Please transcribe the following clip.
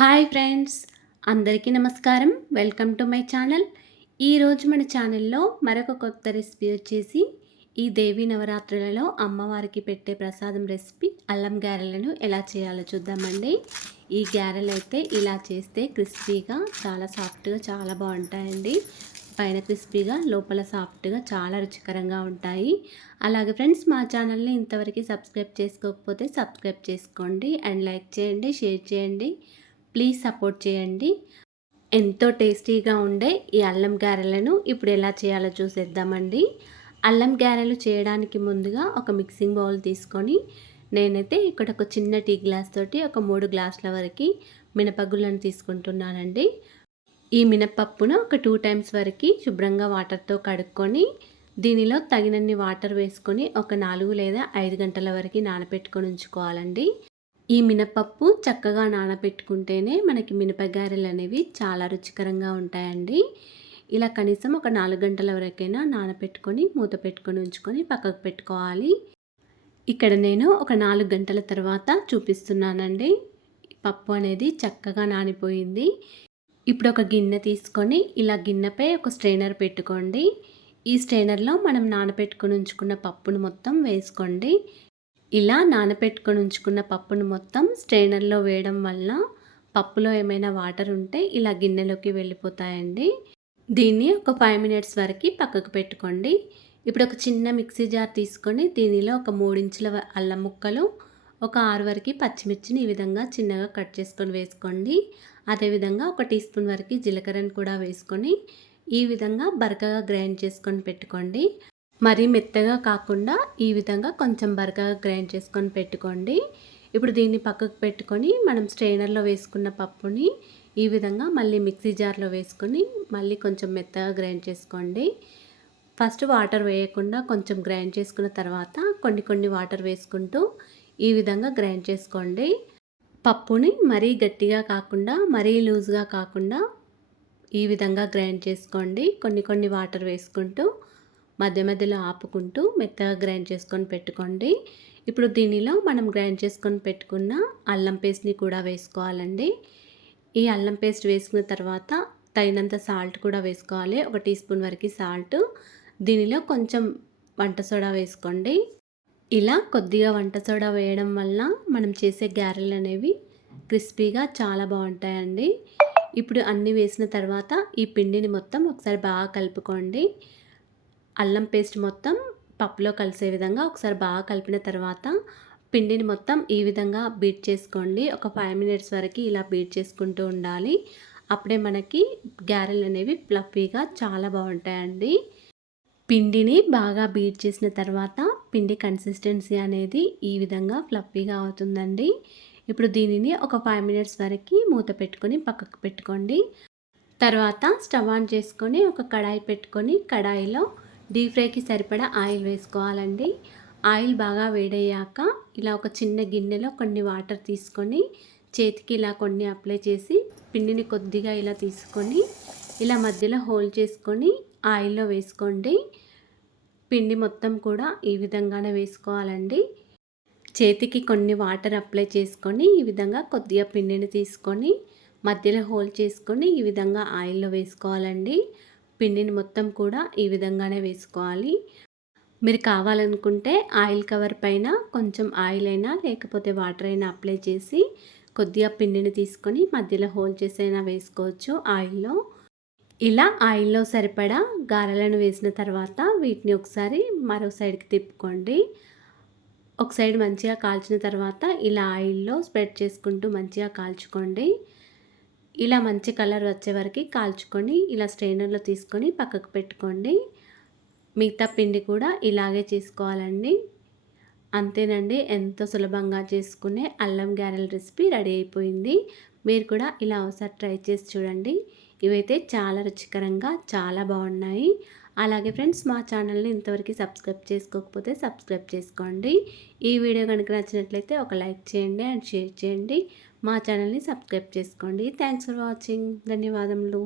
Hi friends, అందరికీ నమస్కారం. Welcome to my channel. ఈరోజు మన ఛానల్లో మరొక కొత్త రెసిపీ వచ్చేసి ఈ దేవీ నవరాత్రులలో అమ్మవారికి పెట్టే ప్రసాదం రెసిపీ అల్లం గారెలను ఎలా చేయాలో చూద్దామండి. ఈ గారెలు అయితే ఇలా చేస్తే క్రిస్పీగా చాలా సాఫ్ట్గా చాలా బాగుంటాయండి. పైన క్రిస్పీగా లోపల సాఫ్ట్గా చాలా రుచికరంగా ఉంటాయి. అలాగే ఫ్రెండ్స్, మా ఛానల్ని ఇంతవరకు సబ్స్క్రైబ్ చేసుకోకపోతే సబ్స్క్రైబ్ చేసుకోండి అండ్ లైక్ చేయండి, షేర్ చేయండి. ప్లీజ్ సపోర్ట్ చేయండి. ఎంతో టేస్టీగా ఉండే ఈ అల్లం గారెలను ఇప్పుడు ఎలా చేయాలో చూసేద్దామండి. అల్లం గారెలు చేయడానికి ముందుగా ఒక మిక్సింగ్ బౌల్ తీసుకొని నేనైతే ఇక్కడ ఒక చిన్న టీ గ్లాస్ తోటి ఒక 3 గ్లాసుల వరకు మినపగుళ్ళను తీసుకుంటున్నానండి. ఈ మినపప్పును ఒక 2 టైమ్స్ వరకు శుభ్రంగా వాటర్తో కడుక్కొని దీనిలో తగినన్ని వాటర్ వేసుకొని ఒక 4 లేదా 5 గంటల వరకు నానబెట్టుకొని ఉంచుకోవాలండి. ఈ మినపప్పు చక్కగా నానబెట్టుకుంటేనే మనకి మినపగారెలు అనేవి చాలా రుచికరంగా ఉంటాయండి. ఇలా కనీసం ఒక 4 గంటల వరకైనా నానబెట్టుకొని మూత పెట్టుకొని ఉంచుకొని పక్కకు పెట్టుకోవాలి. ఇక్కడ నేను ఒక 4 గంటల తర్వాత చూపిస్తున్నానండి. పప్పు అనేది చక్కగా నానిపోయింది. ఇప్పుడు ఒక గిన్నె తీసుకొని ఇలా గిన్నెపై ఒక స్ట్రైనర్ పెట్టుకోండి. ఈ స్ట్రైనర్లో మనం నానబెట్టుకొని ఉంచుకున్న పప్పును మొత్తం వేసుకోండి. ఇలా నానబెట్టుకొని ఉంచుకున్న పప్పును మొత్తం స్ట్రైనర్లో వేయడం వల్ల పప్పులో ఏమైనా వాటర్ ఉంటే ఇలా గిన్నెలోకి వెళ్ళిపోతాయండి. దీన్ని ఒక 5 మినిట్స్ వరకు పక్కకు పెట్టుకోండి. ఇప్పుడు ఒక చిన్న మిక్సీ జార్ తీసుకొని దీనిలో ఒక 3 ఇంచుల అల్లం ముక్కలు, ఒక 6 వరకు పచ్చిమిర్చిని ఈ విధంగా చిన్నగా కట్ చేసుకొని వేసుకోండి. అదేవిధంగా ఒక టీ స్పూన్ వరకు జీలకర్రను కూడా వేసుకొని ఈ విధంగా బరకగా గ్రైండ్ చేసుకొని పెట్టుకోండి. మరీ మెత్తగా కాకుండా ఈ విధంగా కొంచెం బరకగా గ్రైండ్ చేసుకొని పెట్టుకోండి. ఇప్పుడు దీన్ని పక్కకు పెట్టుకొని మనం స్ట్రైనర్లో వేసుకున్న పప్పుని ఈ విధంగా మళ్ళీ మిక్సీ జార్లో వేసుకొని మళ్ళీ కొంచెం మెత్తగా గ్రైండ్ చేసుకోండి. ఫస్ట్ వాటర్ వేయకుండా కొంచెం గ్రైండ్ చేసుకున్న తర్వాత కొన్ని వాటర్ వేసుకుంటూ ఈ విధంగా గ్రైండ్ చేసుకోండి. పప్పుని మరీ గట్టిగా కాకుండా మరీ లూజ్గా కాకుండా ఈ విధంగా గ్రైండ్ చేసుకోండి. కొన్ని వాటర్ వేసుకుంటూ మధ్య మధ్యలో ఆపుకుంటూ మెత్తగా గ్రైండ్ చేసుకొని పెట్టుకోండి. ఇప్పుడు దీనిలో మనం గ్రైండ్ చేసుకొని పెట్టుకున్న అల్లం పేస్ట్ని కూడా వేసుకోవాలండి. ఈ అల్లం పేస్ట్ వేసుకున్న తర్వాత తగినంత సాల్ట్ కూడా వేసుకోవాలి. ఒక టీ స్పూన్ వరకు సాల్ట్. దీనిలో కొంచెం వంట సోడా వేసుకోండి. ఇలా కొద్దిగా వంట సోడా వేయడం వల్ల మనం చేసే గారెలు అనేవి క్రిస్పీగా చాలా బాగుంటాయండి. ఇప్పుడు అన్నీ వేసిన తర్వాత ఈ పిండిని మొత్తం ఒకసారి బాగా కలుపుకోండి. అల్లం పేస్ట్ మొత్తం పప్పులో కలిసే విధంగా ఒకసారి బాగా కలిపిన తర్వాత పిండిని మొత్తం ఈ విధంగా బీట్ చేసుకోండి. ఒక 5 మినిట్స్ వరకు ఇలా బీట్ చేసుకుంటూ ఉండాలి. అప్పుడే మనకి గారెలు అనేవి ఫ్లఫీగా చాలా బాగుంటాయండి. పిండిని బాగా బీట్ చేసిన తర్వాత పిండి కన్సిస్టెన్సీ అనేది ఈ విధంగా ఫ్లఫీగా అవుతుందండి. ఇప్పుడు దీనిని ఒక 5 మినిట్స్ వరకు మూత పెట్టుకొని పక్కకు పెట్టుకోండి. తర్వాత స్టవ్ ఆన్ చేసుకొని ఒక కడాయి పెట్టుకొని కడాయిలో డీప్ ఫ్రైకి సరిపడా ఆయిల్ వేసుకోవాలండి. ఆయిల్ బాగా వేడయ్యాక ఇలా ఒక చిన్న గిన్నెలో కొన్ని వాటర్ తీసుకొని చేతికి ఇలా కొన్ని అప్లై చేసి పిండిని కొద్దిగా ఇలా తీసుకొని ఇలా మధ్యలో హోల్ చేసుకొని ఆయిల్లో వేసుకోండి. పిండి మొత్తం కూడా ఈ విధంగానే వేసుకోవాలండి. చేతికి కొన్ని వాటర్ అప్లై చేసుకొని ఈ విధంగా కొద్దిగా పిండిని తీసుకొని మధ్యలో హోల్ చేసుకొని ఈ విధంగా ఆయిల్లో వేసుకోవాలండి. పిండిని మొత్తం కూడా ఈ విధంగానే వేసుకోవాలి. మీరు కావాలనుకుంటే ఆయిల్ కవర్ పైన కొంచెం ఆయిల్ అయినా లేకపోతే వాటర్ అయినా అప్లై చేసి కొద్దిగా పిండిని తీసుకొని మధ్యలో హోల్ చేసైనా వేసుకోవచ్చు ఆయిల్లో. ఇలా ఆయిల్లో సరిపడా గారెలను వేసిన తర్వాత వీటిని ఒకసారి మరో సైడ్కి తిప్పుకోండి. ఒక సైడ్ మంచిగా కాల్చిన తర్వాత ఇలా ఆయిల్లో స్ప్రెడ్ చేసుకుంటూ మంచిగా కాల్చుకోండి. ఇలా మంచి కలర్ వచ్చే వరకు కాల్చుకొని ఇలా స్ట్రైనర్లో తీసుకొని పక్కకు పెట్టుకోండి. మిగతా పిండి కూడా ఇలాగే చేసుకోవాలండి. అంతేనండి, ఎంతో సులభంగా చేసుకునే అల్లం గారెల రెసిపీ రెడీ అయిపోయింది. మీరు కూడా ఇలా ఒకసారి ట్రై చేసి చూడండి. ఇవైతే చాలా రుచికరంగా చాలా బాగున్నాయి. అలాగే ఫ్రెండ్స్, మా ఛానల్ని ఇంతవరకు సబ్స్క్రైబ్ చేసుకోకపోతే సబ్స్క్రైబ్ చేసుకోండి. ఈ వీడియో కనుక నచ్చినట్లయితే ఒక లైక్ చేయండి అండ్ షేర్ చేయండి. మా ఛానల్ని సబ్స్క్రైబ్ చేసుకోండి. Thanks for watching. ధన్యవాదములు.